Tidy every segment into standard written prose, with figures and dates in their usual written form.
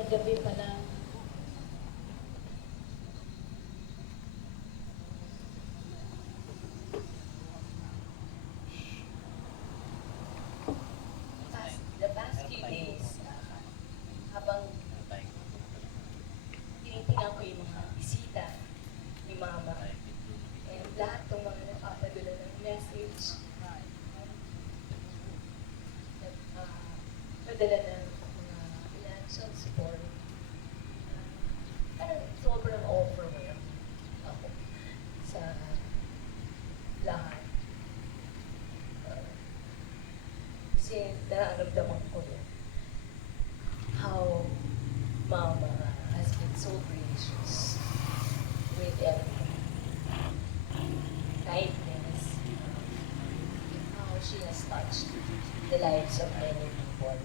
Kagabi pa lang, the past few days, habang tinitingnan ko yung mga bisita ni Mama, and lahat ng mga nagpapadala ng message, padala ng mga financial support, parang sobrang overwhelmed ako sa lahat. Kasi nararamdaman ko rin how Mama has been so gracious with everything. Kindness, and how she has touched the lives of many people.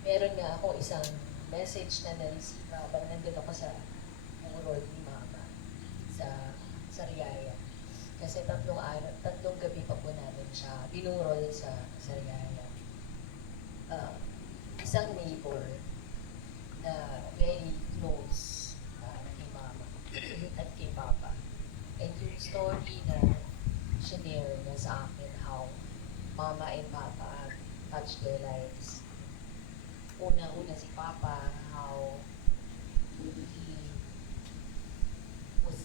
Meron nga ako isang message na na-receive habang nandun ako sa Mungurod ni Mama sa Sariaya. Kasi tatlong gabi pa po namin siya binurol sa Sariaya. Isang neighbor na very close kay Mama at kay Papa. And yung story na shinare niya sa akin how Mama and Papa touched their lives. Una-una si Papa, how he was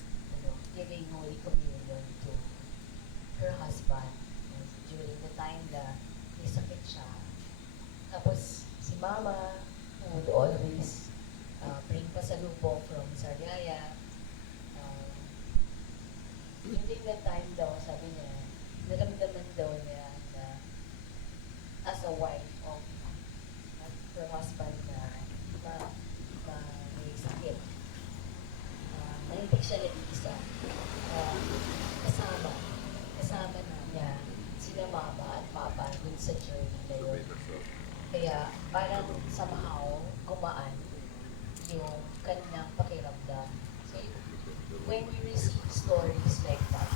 giving Holy Communion to her husband during the time na may sakit siya. Tapos si Mama would always bring pasalubong from Sariaya. During that time daw, sabi niya, naramdaman daw niya na as a wife of her husband na may sakit. Na hindi siya nag-iisa. Kasama na niya sila Mama at Papa dun sa journey na yun. Kaya parang somehow gumaan yung kanyang pakiramdam. So when you receive stories like that,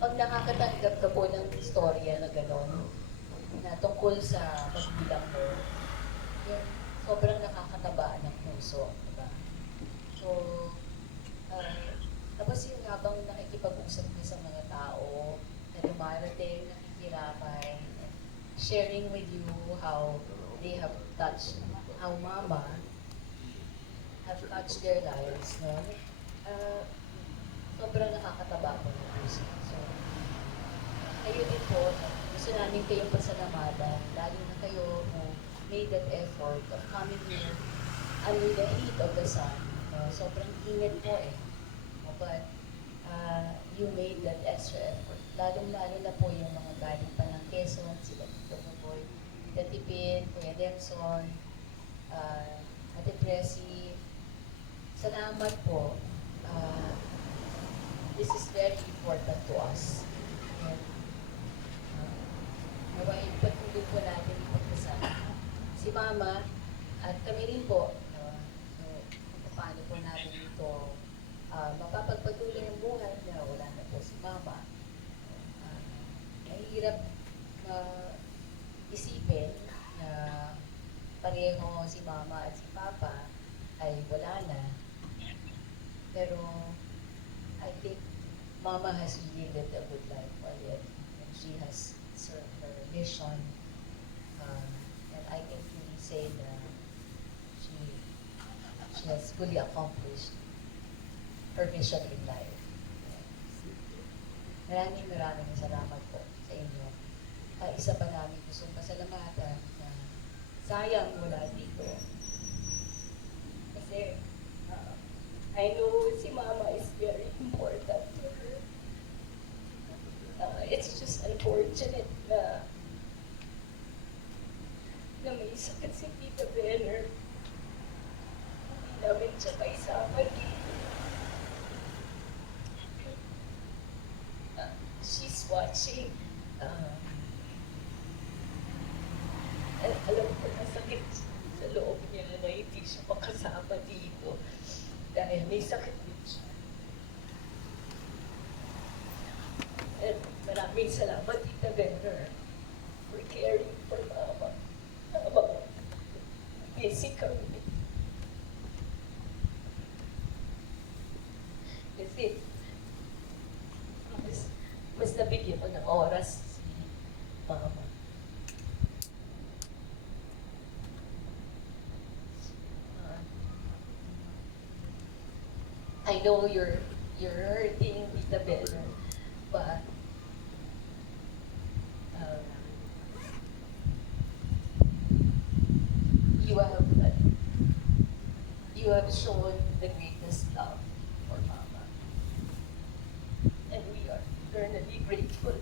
pag nakakatanggap ka po ng istorya na gano'n, na tungkol sa magulang mo, yun, sobrang nakakatabaan ng puso, diba? So, tapos yung habang nakikipag-usap ka sa mga tao na dumarating, nakikiramay, sharing with you how they have touched, how Mama have touched their lives, no? Sobrang nakakataba ko ng puso. So, kayo din po, gusto namin kayong pasalamatan, lalo na kayo who made that effort of coming here under the heat of the sun. Sobrang init po eh. But you made that extra effort. Lalong-lalo na po yung mga galing pa ng Quezon, sila Tito Boy, Tita Tipin, Kuya Demson, Ate Presi. Salamat po. This is very important to us. And, naway patuloy po natin ipagkasama si Mama at kami rin po. So, kung paano po natin ito mapapagpatuloy ang buhay na wala na po si Mama. Mahirap isipin na pareho si Mama at si Papa ay wala na. Pero I think Mama has really lived a good life already. And she has served her mission. And I can truly say that she has fully accomplished her mission in life. Maraming salamat po sa inyo. Isa pa namin gustong pasalamatan na sayang wala dito. Kasi I know si Mama is very important to her. It's just unfortunate na may sakit si Tita Benner. Hindi namin siya kaisama dito. She's watching. Alam ko na sakit sa loob niya na hindi siya makasama dito. Dahil may sakit din siya. Maraming salamat, Tita Benner, for caring for Mama. Mama, busy kami. Kasi, mas nabigyan ko ng oras si Mama. I know you're hurting, Tita Benner, but um, you have you have shown the greatest love for Mama, and we are eternally grateful.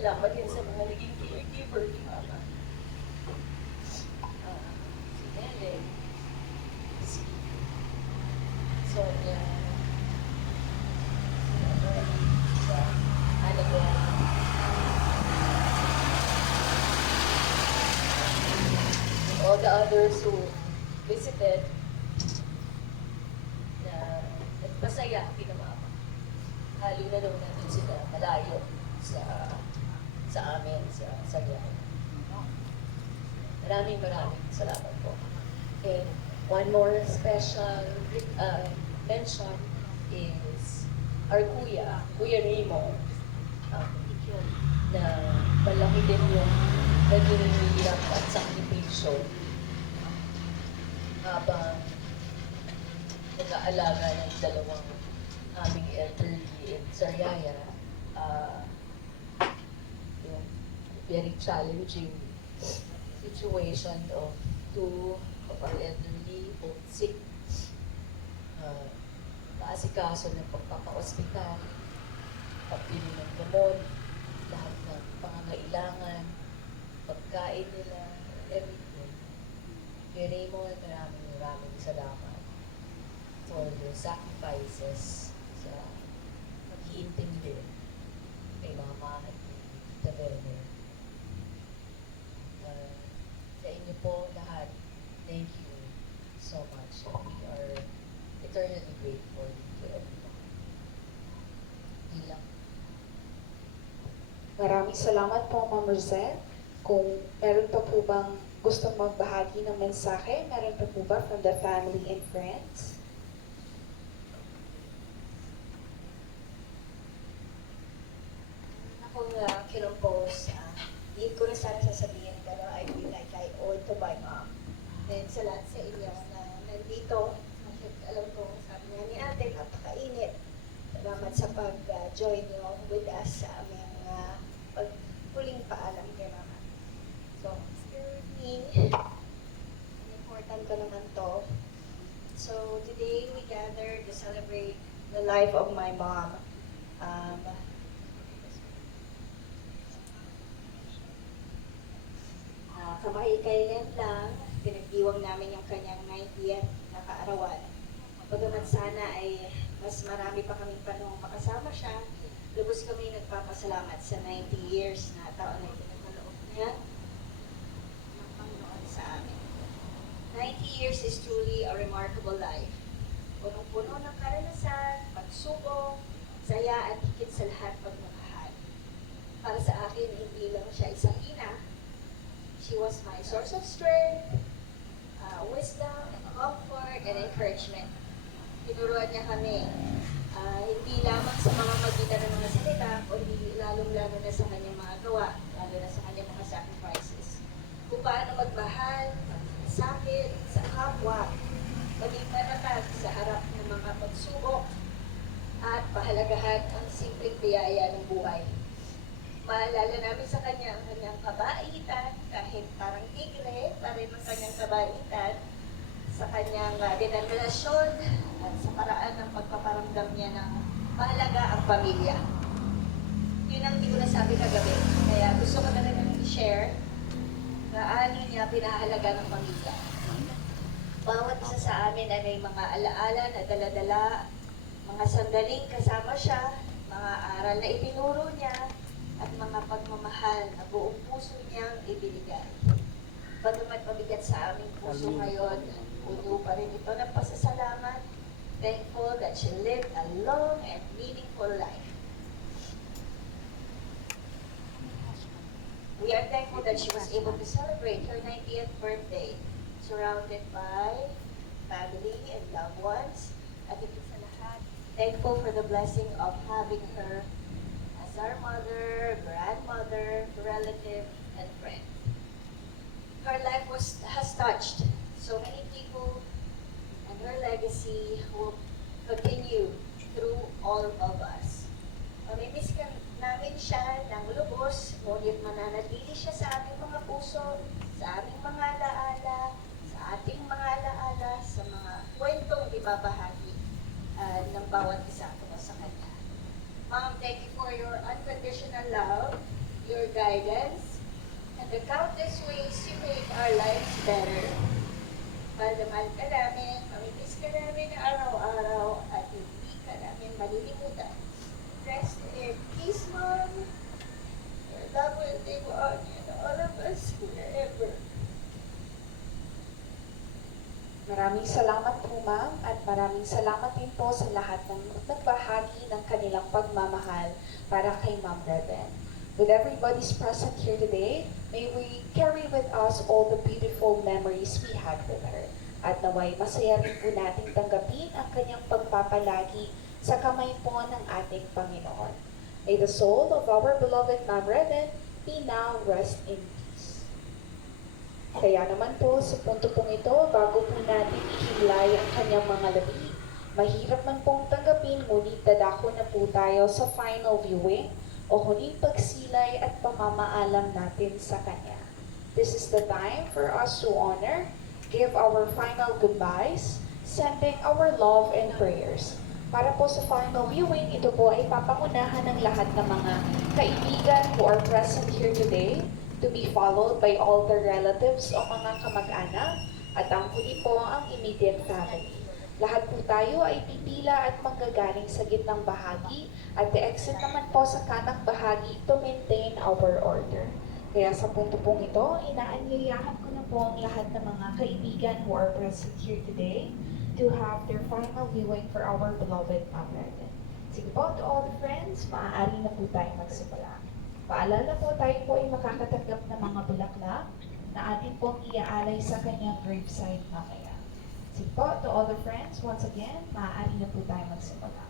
Salamat din sa mga naging caregiver ni Mama. Si Helen, si Sonia, si Emily, si Annabelle, and all the others who visited na nagpasaya kina Mama. Halo na daw natin sila malayo sa amin, sa Sagay. Maraming salamat po. And one more special mention is our Kuya Raymond, na malaki din yung naging hirap at sakripisyo habang nag-aalaga ng dalawang aming elderly in Sariaya. Yung very challenging situation of two of our elderly, both sick, maasikaso ng pagpapa-ospital, pagbili ng gamot, lahat ng pangangailangan, pagkain nila, everything. Kay Raymond, maraming salamat for your sacrifices sa pag-iintindi kay Mama at Tita Benner. Sa inyo po lahat, thank you so much. We are eternally grateful to everyone. Ilang. Maraming salamat po, Ma'am Rosette. Kung meron pa po bang gustong magbahagi ng mensahe, meron pa po ba from the family and friends? Akong kinompose, hindi ko na sana sasabihin, pero I feel like I owe it to my mom. Then sa lahat sa inyo na nandito, alam ko, sabi nga ni ate, napakainit. Salamat sa pag-join nyo with us sa aming huling paalam kay mama. So, stay with me. Important ko naman to. So, today we gather to celebrate the life of my mom. Kamahikailan lang, pinag-iwang namin yung kanyang 90th na kaarawan. Bagamat sana ay mas marami pa kaming panahong makasama siya, lubos kami nagpapasalamat sa 90 years na taon na ipinagkaloob niya ng Panginoon sa amin. 90 years is truly a remarkable life. Punong-puno ng karanasan, pagsubok, saya at higit sa lahat pagmamahal. Para sa akin, hindi lang siya isang ina. She was my source of strength, wisdom, comfort, and encouragement. Tinuruan niya kami, hindi lamang sa mga magitan ng mga salita, kundi lalong-lalo na sa kanyang mga gawa, lalo na sa kanyang mga sacrifices. Kung paano magmahal, sakit, sa kapwa, maging matatag sa harap ng mga pagsubok, at pahalagahan ang simpleng biyaya ng buhay. Maalala namin sa kanya ang kanyang kabaitan, kahit parang tigre, pa rin ang kanyang kabaitan, sa kanyang determinasyon at sa paraan ng pagpaparamdam niya ng mahalaga ang pamilya. Yun ang hindi ko nasabi kagabi. Kaya gusto ko na rin i-share na ani niya pinahalaga ng pamilya. Bawat isa sa amin ay may mga alaala na dala-dala, mga sandaling kasama siya, mga aral na itinuro niya, at mga pagmamahal na buong puso niyang ibinigay. Bagamat mabigat sa aming puso ngayon, puno pa rin ito ng pasasalamat. Thankful that she lived a long and meaningful life. We are thankful that she was able to celebrate her 90th birthday, surrounded by family and loved ones. At higit sa lahat, thankful for the blessing of having her as our mother, grandmother, relative, and friend. Her life has touched so many people, and her legacy will continue through all of us. Mamimiss ka namin siya ng lubos, ngunit mananatili siya sa aming mga puso, sa aming mga alaala, sa ating mga alaala, sa mga kwentong ibabahagi ng bawat isa ko sa kanya. Mom, thank you for your unconditional love, your guidance, and the countless ways you make our lives better. Mahal na mahal ka namin, mamimiss ka namin araw-araw, at hindi ka namin malilimutan. Rest in peace, Mom. Your love will live on in all of us forever. Maraming salamat po, ma'am, at maraming salamat din po sa lahat ng nagbahagi ng kanilang pagmamahal para kay Ma'am Reven. With everybody's present here today, may we carry with us all the beautiful memories we had with her. At naway masaya rin po nating tanggapin ang kanyang pagpapalagi sa kamay po ng ating Panginoon. May the soul of our beloved Ma'am Reven be now rest in peace. Kaya naman po sa punto pong ito, bago po natin ihimlay ang kanyang mga labi, mahirap man pong tanggapin, ngunit dadako na po tayo sa final viewing o huling pagsilay at pamamaalam natin sa Kanya. This is the time for us to honor, give our final goodbyes, sending our love and prayers. Para po sa final viewing, ito po ay papangunahan ng lahat ng mga kaibigan who are present here today, to be followed by all the relatives o mga kamag-anak, at ang huli po ang immediate family. Lahat po tayo ay pipila at manggagaling sa gitnang bahagi at the-exit naman po sa kanang bahagi to maintain our order. Kaya sa punto pong ito, inaanyayahan ko na po ang lahat ng mga kaibigan who are present here today to have their final viewing for our beloved Ma'am Reven. Sige po, to all the friends, maaari na po tayo magsimula. Paalala po, tayo po ay makakatanggap ng mga bulaklak na atin pong iaalay sa kanyang graveside mamaya. Sige po, to all the friends, once again, maaari na po tayo magsimula.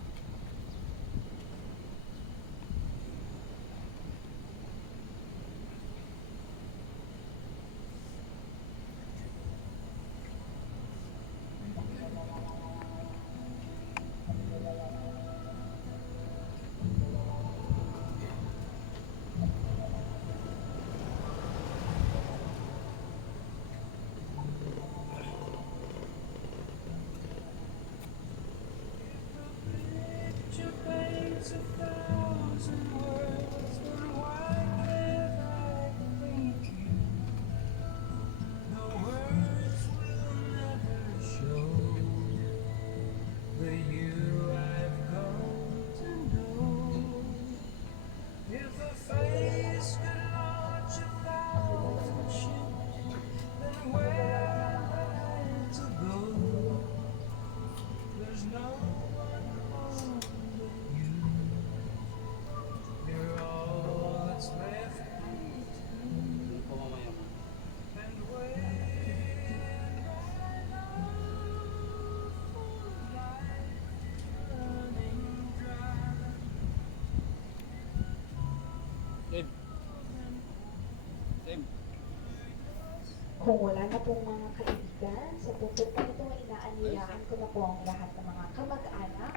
Kung wala na pong mga kaibigan, sa punto po ito, inaanyayahan ko na po ang lahat ng mga kamag-anak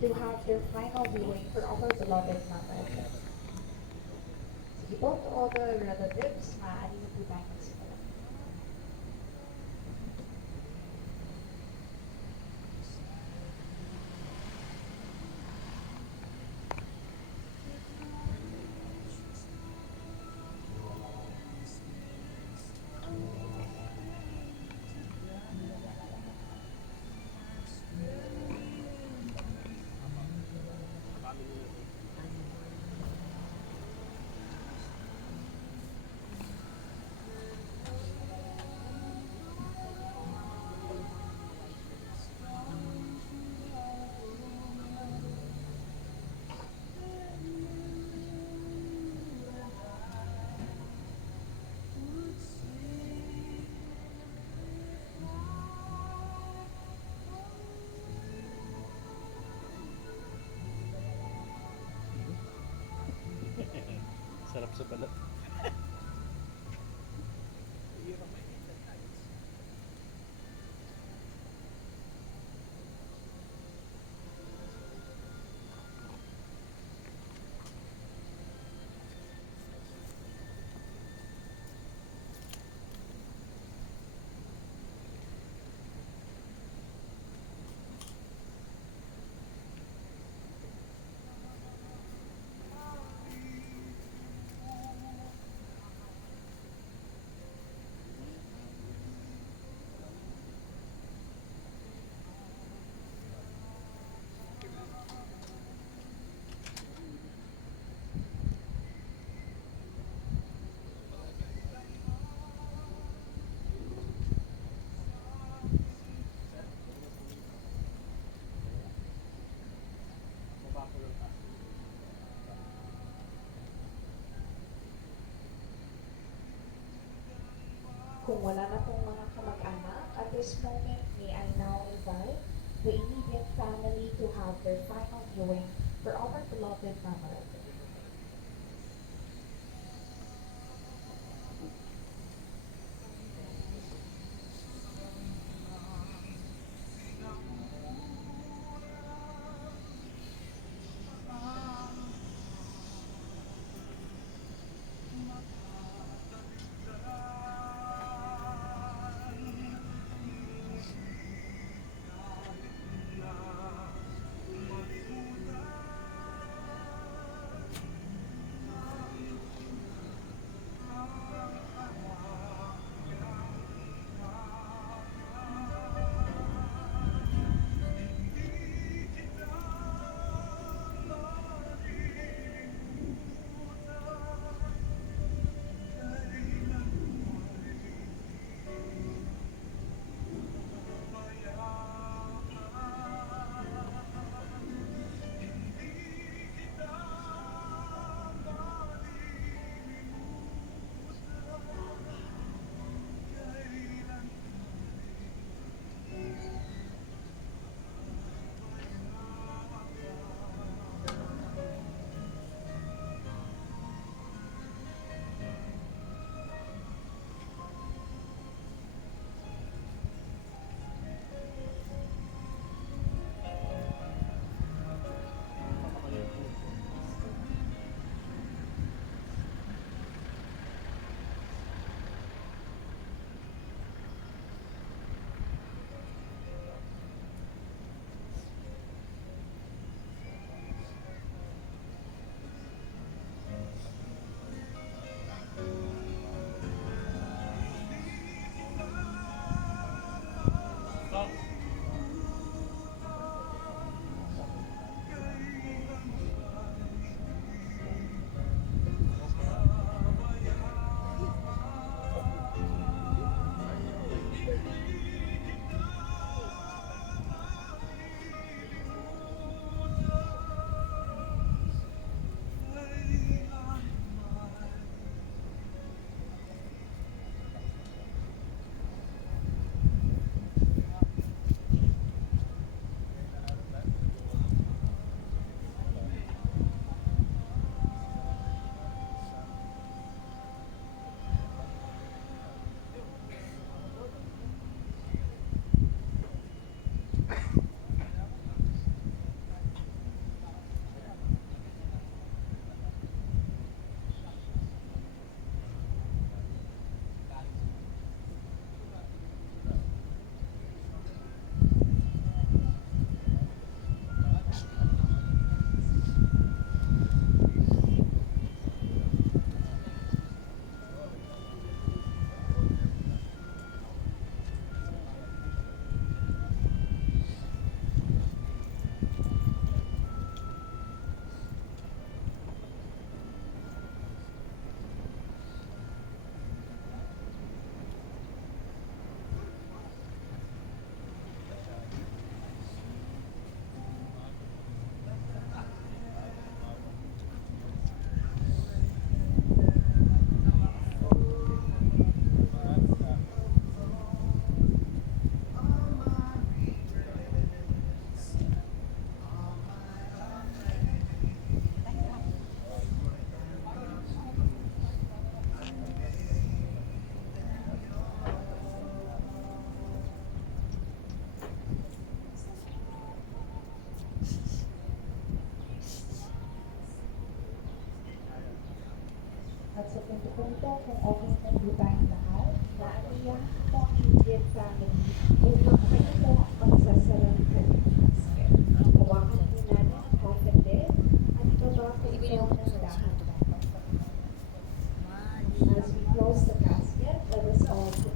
to have their final viewing for our beloved Ma'am Reven. Sige po, to all the relatives, maaari na po tayo magsimula. Sarap sa balat. Kung wala na pong mga kamag-anak, at this moment, may I now invite the immediate family to have their final viewing for our beloved Mama. Ito po ito kung okay na po tayong lahat. Naaliyahan po ang Indian family upang kayo po magsasara ng kanilang basket. Hawakan po natin ang coffin lid at ibaba po ito ng dahan. As we close the casket, let us all give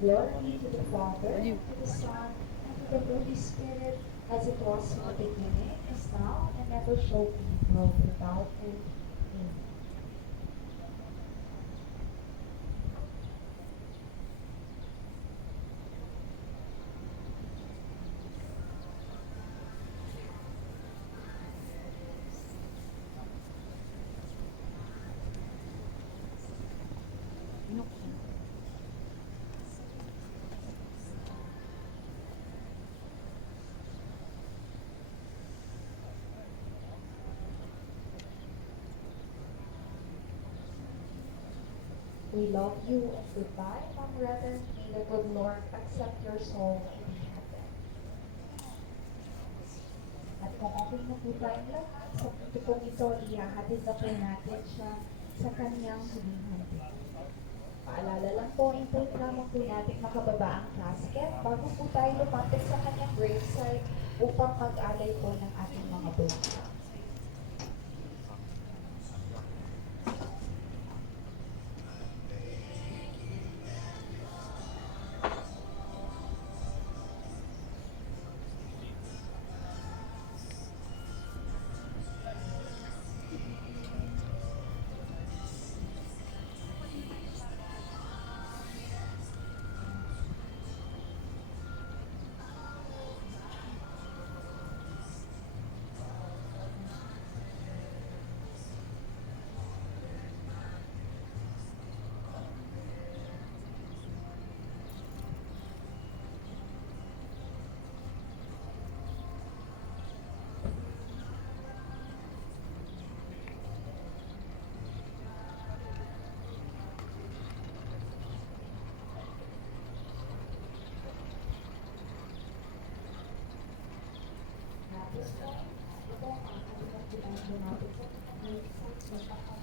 glory be to the Father, and to the Son, and to the Holy Spirit, as it was in the beginning, is now, and ever shall be, world without end. Amen. We love you and goodbye, Mom Reverend. May the good Lord accept your soul in heaven. At kung okay na po tayong lahat, sa punto pong ito, ihahatid na po natin siya sa kanyang huling hantid. Paalala lang po, hintayin lamang po natin makababa ang casket bago po tayo lumapit sa kanyang gravesite upang mag-alay po ng ating mga buhay. Tapos po, ito ang kanilang ginagawa sa